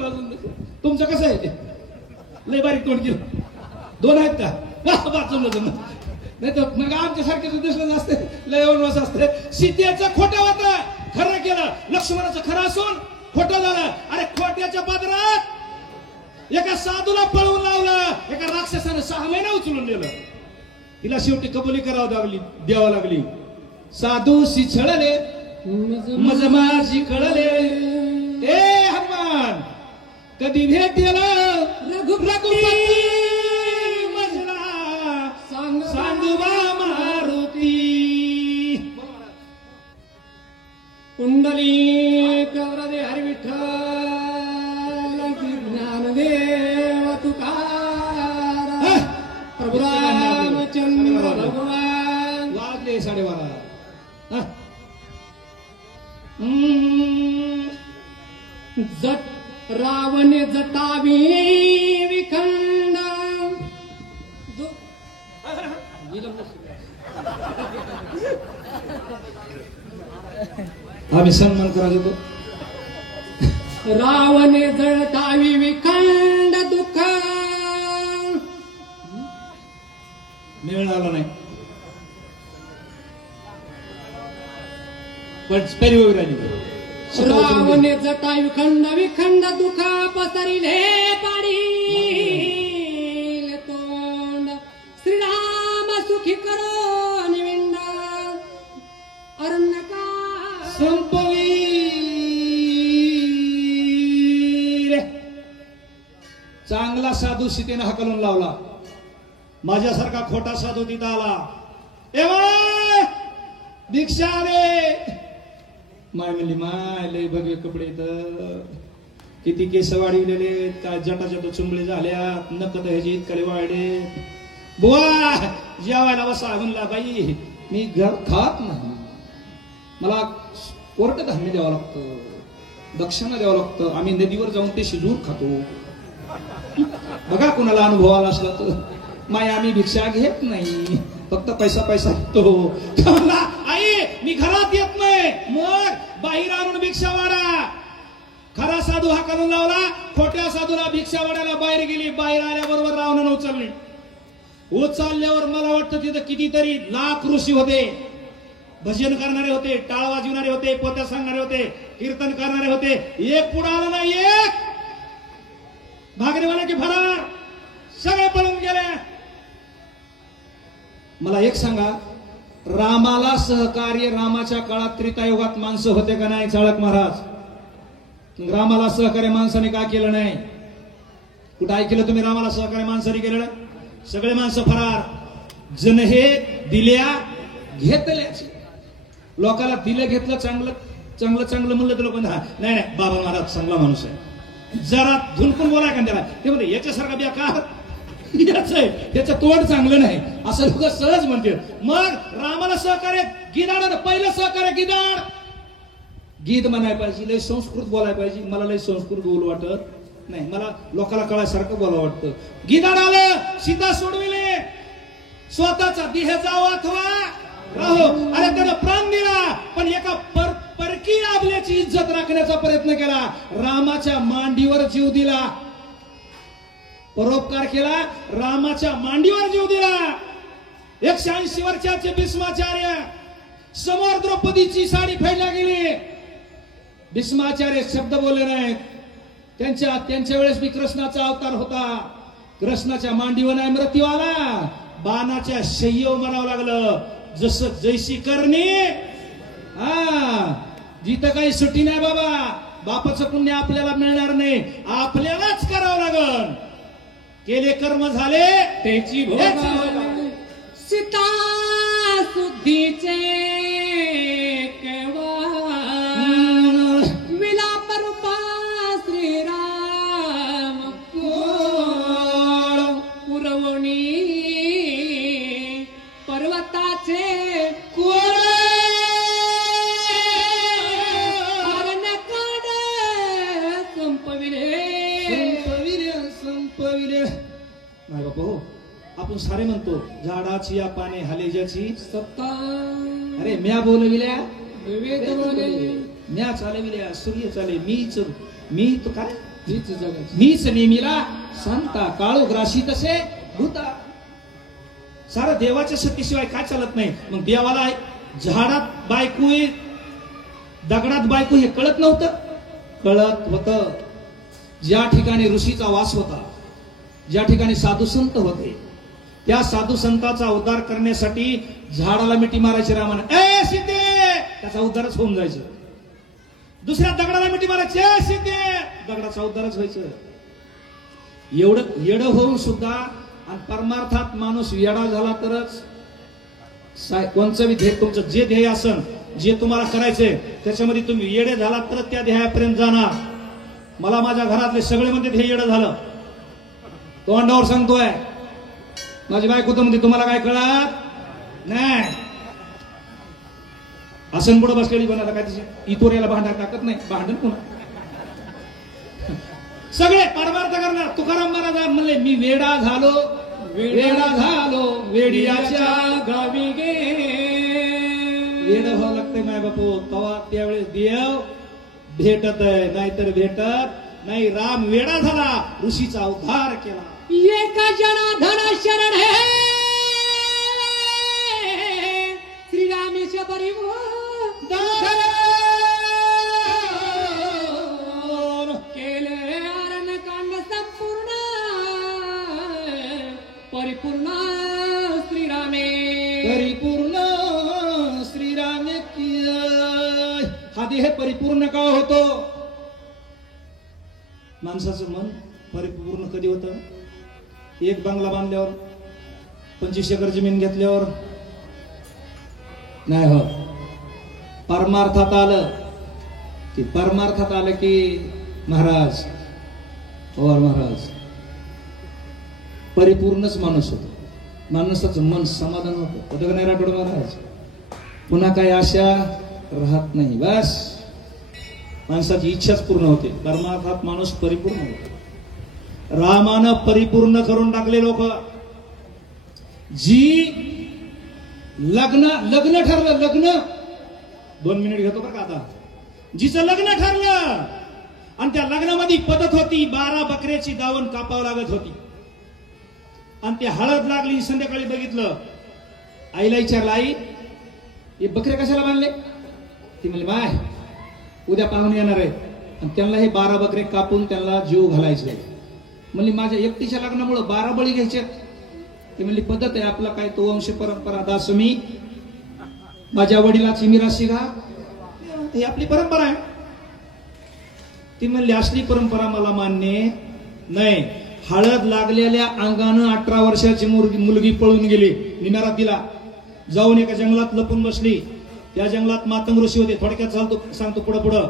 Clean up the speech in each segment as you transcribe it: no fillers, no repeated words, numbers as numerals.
तुमचं कसं आहे लय बारीक तोंड केलं दोन आहेत का जमलं नाही तर मग आमच्यासारखे दिसलं असते लय वनवास असते सीतेचं खोटं होतं खरं केलं लक्ष्मणाचं खरं असून खोटं झालं अरे खोट्याच्या पदरात एका साधूला पळवून लावलं एका राक्षसानं 6 महिने उचलून नेलं तिला शेवटी कबुली करावं द्यावं लागली साधू शिछळले मज माझी कळले ए हनुमान कधी भेटेला रघुपती मजला सांगवा मारुती कुंडली कवरदे हरी विठ्ठल ज्ञानदेव तुकाराम प्रभु रामचंद्र भगवान वाजले 12:30 जट रावण जटावी विखंड आम्ही सन्मान करा देतो रावण जटावी विखंड दुःख मिळाला नाही पण पहिली वगैरे रावण जटावी विखंड विखंड दुःख पसरिले पाडी तोंड श्रीराम सुखी करो निविंड अरण्यका संपवी चांगला साधू सीतेने हकलून लावला माझ्यासारखा खोटा साधू तिथं आला ए भिक्षा रे माय म्हणली माय लय भगवे कपडे तर किती केस वाढविलेले काय जटाच्या तो चुंबळे झाल्या नकत ह्याची इतकले वाढले बुवा जेवायला बसा म्हणला बाई मी घर खात नाही मला कोर्ट धान्य द्यावं लागतं दक्षिणा द्यावं लागतं आम्ही नदीवर जाऊन ते शिजवून खातो बघा कुणाला अनुभव आला असला तर माय आम्ही भिक्षा घेत नाही फक्त पैसा घेतो आई मी घरात येत नाही मग बाहेर आणून भिक्षा वाढा खरा साधू हा करून लावला खोट्या साधूला भिक्षा वाढायला बाहेर गेली बाहेर आल्याबरोबर रावणानं उचलल्यावर मला वाटतं तिथं कितीतरी लाख ऋषी होते भजन करणारे होते टाळ वाजविणारे होते पोत्या सांगणारे होते कीर्तन करणारे होते एक पुढे आला नाही एक भागरेवाला की फरार सगळे पळून गेले मला एक सांगा रामाला सहकार्य रामाच्या काळात त्रेतायुगात माणसं होते का नाही चाळक महाराज रामाला सहकार्य माणसाने का केलं नाही कुठं ऐकलं तुम्ही रामाला सहकार्य माणसाने केलं सगळे माणसं फरार जन हे दिल्या घेतल्याची लोकाला दिलं घेतलं चांगलं म्हणलं तर लोक नाही बाबा महाराज चांगला माणूस आहे जरा झुनकून बोलाय का त्याला ते म्हणजे याच्यासारखा बेकार याच आहे त्याचं तोंड चांगलं नाही असं लोक सहज म्हणते मग रामाला सहकार्य गिधाड पहिलं सहकार्य गिधाड गीत म्हणाय पाहिजे लय संस्कृत बोलाय पाहिजे मला लय संस्कृत बोलू वाटत नाही मला लोकांना कळायसारखं बोलावं वाटतं गिधाड आलं सीता सोडविले स्वतःचा देह जावा अथवा राहो अरे त्यानं प्राण दिला पण एका परकी आपल्याची इज्जत राखण्याचा प्रयत्न केला रामाच्या मांडीवर जीव दिला परोपकार केला रामाच्या मांडीवर जीव दिला 180 वर्षाचे भीष्माचार्य समोर द्रौपदीची साडी फेडल्या गेली भीष्माचार्य शब्द बोलले नाहीत त्यांच्या वेळेस मी कृष्णाचा अवतार होता कृष्णाच्या मांडीवर नाही मृत्यू आला बाणाच्या शय्येवर मरावं लागलं जसं जैसी करणे जिथं काही सुट्टी नाही बाबा बापाचं पुण्य आपल्याला मिळणार नाही आपल्यालाच करावं लागल केले कर्म झाले त्याची सीता शुद्धीचे विलाप रूपा श्रीराम पुरवणी पर्वताचे नाही बाबा हो आपण सारे म्हणतो झाडाची या पाने हालेजाची सत्ता अरे म्या बोलविल्या म्या चालविल्या सूर्य चाले मी तो काय मीच नेमीला सांगता काळोग्राशी तसे भूता. सारं देवाच्या सत्तेशिवाय काय चालत नाही. मग देवाला झाडात बायको दगडात बायको हे कळत नव्हतं? कळत होतं. ज्या ठिकाणी ऋषीचा वास होता, ज्या ठिकाणी साधू संत होते, त्या साधू संताचा उद्धार करण्यासाठी झाडाला मिठी मारायची रामाने, ए सीते, त्याचा उद्धारच होऊन जायचं. दुसऱ्या दगडाला मिठी मारायची, ए सीते, दगडाचा उद्धारच व्हायचं. एवढं येडं होऊन सुद्धा आणि परमार्थात माणूस येडा झाला तरच कोणचं बी ध्येय, तुमचं जे ध्येय असन, जे तुम्हाला करायचंय त्याच्यामध्ये तुम्ही येडे झालात तरच त्या ध्येयापर्यंत जाणार. मला माझ्या घरातले सगळे म्हणते हे येडं झालं, तोंडावर सांगतोय. माझी बायको तर म्हणते तुम्हाला काय कळत नाही. आसन पुढे बसलेली बनायला काय तिची इतोऱ्याला भांडण टाकत नाही, भांडण पुन्हा सगळे परमार्थ करणार. तुकाराम महाराज म्हणले मी वेडा झालो, वेडा झालो वेडियाच्या गावी गे. वेड व्हावं लागतंय माय बापू, तवा त्यावेळेस देव भेटत आहे, नाहीतर भेटत नाही. राम वेडा झाला, ऋषीचा उद्धार केला. एका जनार्दन शरण है श्रीरामेश परिवो केले अरणकांड संपूर्ण परिपूर्ण श्रीरामे, परिपूर्ण श्रीरामे. हा देह परिपूर्ण का होतो? माणसाचं मन परिपूर्ण कधी होतं? एक बंगला बांधल्यावर, 25 एकर जमीन घेतल्यावर नाही हो. परमार्थात आलं की, परमार्थात आलं की महाराज, पवार महाराज, परिपूर्णच माणूस होतो. माणसाचं मन समाधान होतं का नाही राठोड महाराज? पुन्हा काही आशा राहत नाही. बस माणसाची इच्छाच पूर्ण होते. परमार्थात माणूस परिपूर्ण होतो. रामानं परिपूर्ण करून टाकले लोक. जी लग्न ठरलं, लग्न 2 मिनिट घेतो बरं का आता. जिचं लग्न ठरलं आणि त्या लग्नामध्ये पद्धत होती, 12 बकऱ्याची दावण कापावं लागत होती. आणि ते हळद लागली, संध्याकाळी बघितलं, आईला विचारलं, आई हे बकरे कशाला बांधले? ती म्हणली बाय उद्या पाहुणे येणार आहे आणि त्यांना हे 12 बकरे कापून त्यांना जीव घालायचे. म्हणली माझ्या एकटीच्या लग्नामुळे 12 बळी घ्यायचे? ती म्हणली पद्धत आहे आपला, काय तो वंश परंपरा, दास मी माझ्या वडिलाची मिराशी घा, ही आपली परंपरा आहे. ती म्हणली असली परंपरा मला मान्य नाही. हळद लागलेल्या अंगानं 18 वर्षाची मुलगी पळून गेली. निनारात दिला, जाऊन एका जंगलात लपून बसली. त्या जंगलात मातंग ऋषी होते. थोडक्यात सांगतो पुढं.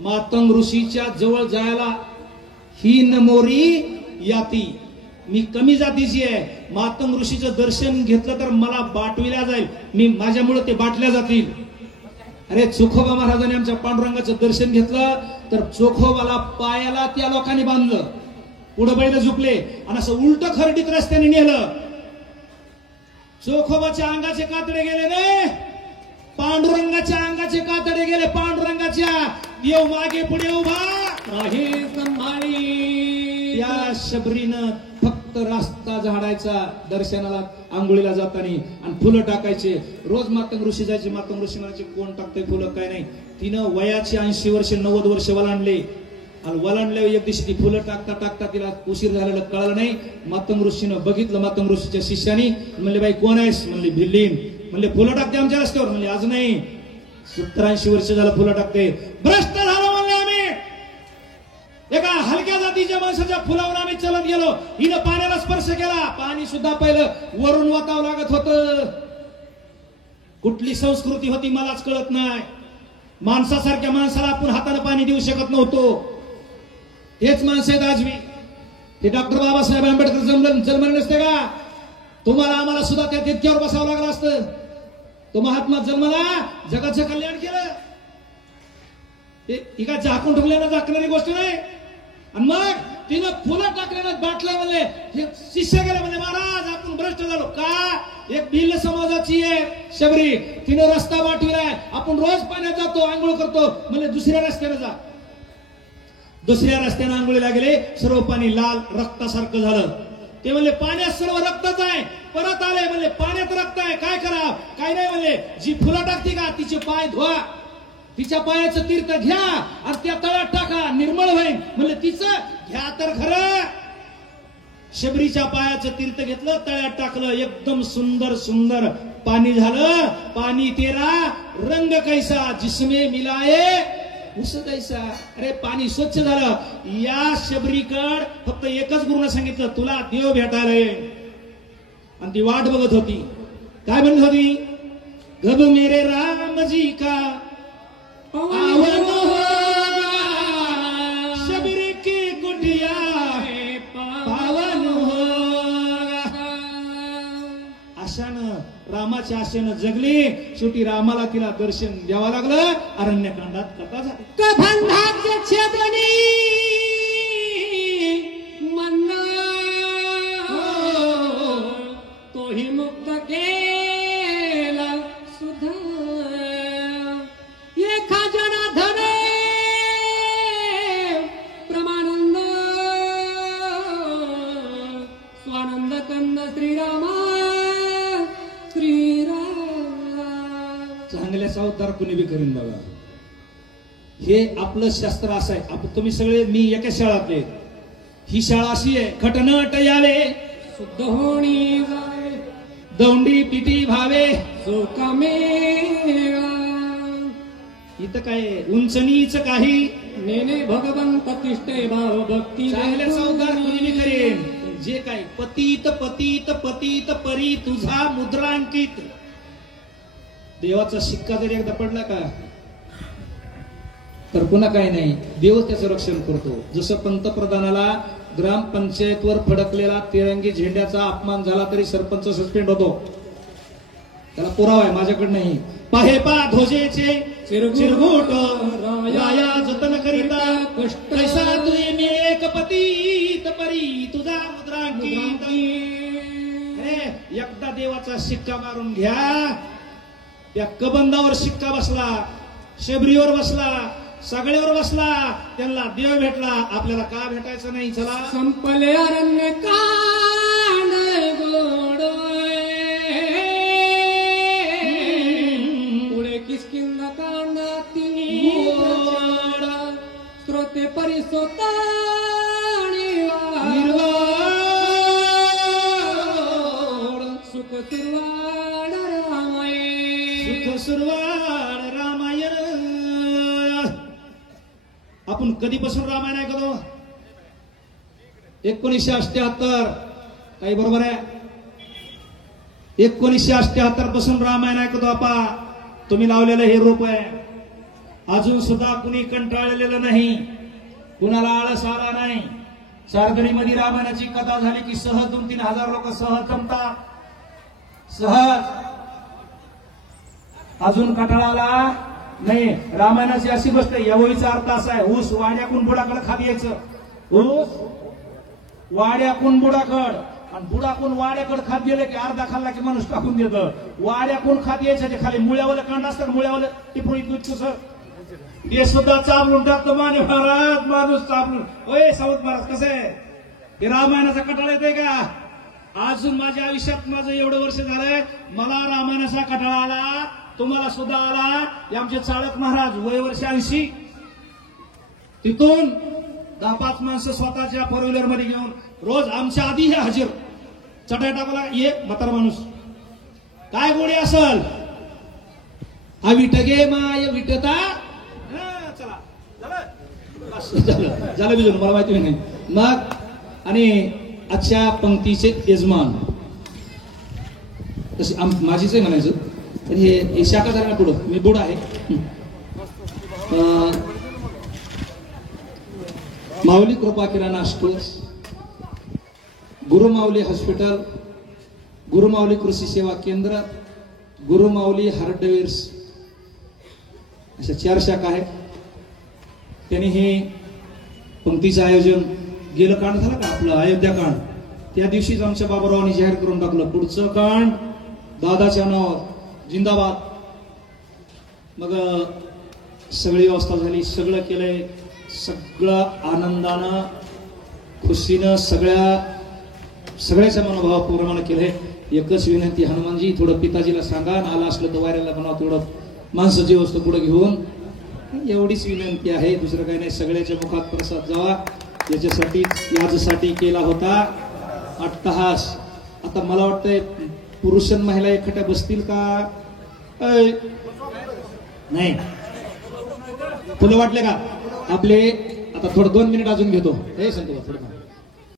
मातंग ऋषीच्या जवळ जायला ही नमोरी याती, मी कमी जातीची आहे. मातंग ऋषीचं दर्शन घेतलं तर मला बाटविल्या जाईल, मी माझ्यामुळे ते बाटल्या जातील. अरे चोखोबा महाराजांनी आमच्या पांडुरंगाचं दर्शन घेतलं तर चोखोबाला पायाला त्या लोकांनी बांधलं, पुढे बैल झुकले आणि असं उलट खरडीत रस्त्याने नेलं. चोखोबाच्या अंगाचे कातडे गेले रे, पांडुरंगाच्या अंगाचे कातडे गेले. पांडुरंगाच्या देव मागे पुढे उभा आहे संभाळी. त्या शबरीनं फक्त रास्ता झाडायचा दर्शनाला, आंघोळीला जाताना, आणि फुलं टाकायचे. रोज मातंग ऋषी जायचे. मातंग ऋषी म्हणायचे कोण टाकतंय फुलं, काय नाही. तिनं वयाची 80 वर्ष 90 वर्ष वलांडले आणि वलांडल्यावर एक दिवशी ती फुलं टाकता टाकता तिला उशीर झालेलं कळलं नाही. मातंग ऋषीनं बघितलं. मातंग ऋषीच्या शिष्यानी म्हणले बाई कोण आहेस? म्हणले भिल्लीन. म्हणले फुलं टाकते आमच्या रस्त्यावर? म्हणले आज नाही, 70-80 वर्ष झालं फुलं टाकते. भ्रष्ट झालो म्हणले आम्ही. एका हलक्या जातीच्या माणसाच्या फुलावर आम्ही चलत गेलो. हिनं पाण्याला स्पर्श केला. पाणी सुद्धा पहिलं वरून वातावं लागत होतं. कुठली संस्कृती होती मलाच कळत नाही. माणसासारख्या माणसाला आपण हाताने पाणी देऊ शकत नव्हतो. हेच माणसं आहेत आजवी. हे डॉक्टर बाबासाहेब आंबेडकर जन्मले नसते का? तुम्हाला आम्हाला सुद्धा त्या तितक्यावर बसावं लागलं असतं. तो महात्मा जन्मला, जगाचं कल्याण केलं. ही काय झाकून ठेवल्यानं झाकणारी गोष्ट नाही. आणि मग तिनं फुलं टाकल्यानं बाटल्या म्हणले, हे शिष्य गेले म्हणजे महाराज आपण भ्रष्ट झालो का? एक भिल्ल समाजाची आहे शबरी, तिनं रस्ता बाटविलाय, आपण रोज पाण्यात जातो, आंघोळ करतो, म्हणजे दुसऱ्या रस्त्याने जा. दुसऱ्या रस्त्याने आंघोळीला गेले, सर्व पाणी लाल रक्तासारखं झालं. ते म्हणले पाण्यात सर्व रक्तच आहे. परत आले म्हणले पाण्यात रक्त आहे, काय करा? काय नाही म्हणले, जी फुलं टाकते का तिचे पाय धुवा, तिच्या पायाचं तीर्थ घ्या आणि त्या तळ्यात टाका, निर्मळ होईल. म्हणले तिचं घ्या तर खरं. शबरीच्या पायाचं तीर्थ घेतलं, तळ्यात टाकलं, एकदम सुंदर सुंदर पाणी झालं. पाणी तेरा रंग कैसा जिसमे मिलाये उस कैसा. अरे पाणी स्वच्छ झालं. या शबरीकड फक्त एकच गुरुनं सांगितलं, तुला देव भेटायला ये. आणि ती वाट बघत होती. काय म्हणत होती? गब मेरे राम जी का पावन होगा, शबरी की कुटिया पावन होगा. आशानं, रामाच्या आशेनं जगली. शेवटी रामाला तिला दर्शन द्यावं लागलं. अरण्यकांडात कथा झाली. कबंधाचे छेदनी मंद तोही मुक्त केला सुधा. एका जनाधने प्रमानंद स्वानंद कंद श्रीरामा चांगल्या सावतार कुणी बी करीन बघा. हे आपलं शास्त्र असं आहे. तुम्ही सगळे मी एका शाळातले. ही शाळा अशी आहे, खटनट यावे शुद्ध होणी जावे, दौंडी पिटी भावे सुखमेवा. इथं काय उंच नीच काही नेने भगवंत तिष्ठे भाव भक्ती. चांगल्या सावतार कुणी बी करेन. जे काय पतीत पतीत पतीत परी तुझा मुद्रांकित. देवाचा शिक्का जरी एकदा पडला का तर पुन्हा काही नाही, देवच त्याचं रक्षण करतो. जसं पंतप्रधानाला ग्रामपंचायतवर फडकलेला तिरंगी झेंड्याचा अपमान झाला तरी सरपंच सस्पेंड होतो. त्याला पुरावा आहे, माझ्याकडे नाही. पाहे पा ध्वजेचे चिरगुट राया जतन करिता कैसा तुझे मी एक पतीत परी तुझा मुद्रांकित. एकदा देवाचा शिक्का मारून घ्या. त्या कबंदावर शिक्का बसला, शबरीवर बसला, सगळ्यावर बसला, त्यांना देव भेटला. आपल्याला का भेटायचं नाही? चला संपले अरण्य कांड गोडोय, पुढे किष्किंध कांडातील स्रोते परिसोता निर्वाण सुख सुरवाड रामायण. सुख सुरवाड रामायण. आपण कधीपासून रामायण ऐकतो? 1978. काही बरोबर आहे? 1978 पासून रामायण ऐकतो आपा. तुम्ही लावलेलं हे रोप आहे. अजून सुद्धा कुणी कंटाळलेलं नाही, कुणाला आळस आला नाही. चारदणीमध्ये रामायणाची कथा झाली की सहज 2-3 हजार लोक सहज जमतात. सहज. अजून कंटाळाला नाही. रामायणाची अशी गोष्ट, या ओळीचा अर्थ असा आहे, ऊस वाड्याकून बुडाकडे खाली यायचं. ऊस वाड्याकून बुडाकड, आणि बुडाकून वाड्याकडे खात गेले की अर्धा खाल्ला की माणूस टाकून देतं. वाड्याकून खात यायचं ते खाली मुळ्यावाला कांड असतात, मुळ्यावाला टिपळीत कसं ते सुद्धा चालवून टाकतो. माने महाराज माणूस चालून. ओय सावंत महाराज कसं आहे? हे रामायणाचा कंटाळा येतोय का? अजून माझ्या आयुष्यात माझं एवढं वर्ष झालंय, मला रामायणाचा कंटाळा आला, तुम्हाला सुद्धा आला. हे आमचे चाळक महाराज वय वर्ष 80. तिथून 10-5 माणसं स्वतःच्या 4 व्हीलर मध्ये घेऊन रोज आमच्या आधी हे हजर. चटाई टाकला ये म्हातार माणूस, काय गोडी असल हा विटगे माय विटता. चला झालं बिजून मला माहिती नाही. मग आणि आजच्या पंक्तीचे यजमान तसे माझीच आहे म्हणायचं. तर हे शाखा झाल्या पुढं मी बुड आहे. माऊली कृपा किराणा स्टोर्स, गुरुमाऊली हॉस्पिटल, गुरुमाऊली कृषी सेवा केंद्र, गुरुमाऊली हार्डवेअर्स, अशा 4 शाखा आहेत. त्यांनी हे पंक्तीचं आयोजन गेलं कांड झालं का आपलं अयोध्या कांड, त्या दिवशीच आमच्या बाबारावांनी जाहीर करून टाकलं पुढचं कांड दादाच्या नावावर जिंदाबाद. मग सगळी व्यवस्था झाली, सगळं केलंय, सगळं आनंदानं खुशीनं सगळ्याच्या मनोभावाप्रमाणे केलंय. एकच विनंती, हनुमानजी थोडं पिताजीला सांगा, आला असलं तर वाऱ्याला म्हणा थोडं माणसं जे वस्तू पुढे घेऊन, एवढीच विनंती आहे, दुसरं काही नाही. सगळ्याच्या मुखात प्रसाद जावा याच्यासाठी याच्यासाठी केला होता अट्टहास. आता मला वाटतंय पुरुष आणि महिला एकट्या बसतील का? नाही, तुला वाटले का? आपले आता थोडं 2 मिनिट अजून घेतो. हे सांगतो थोडं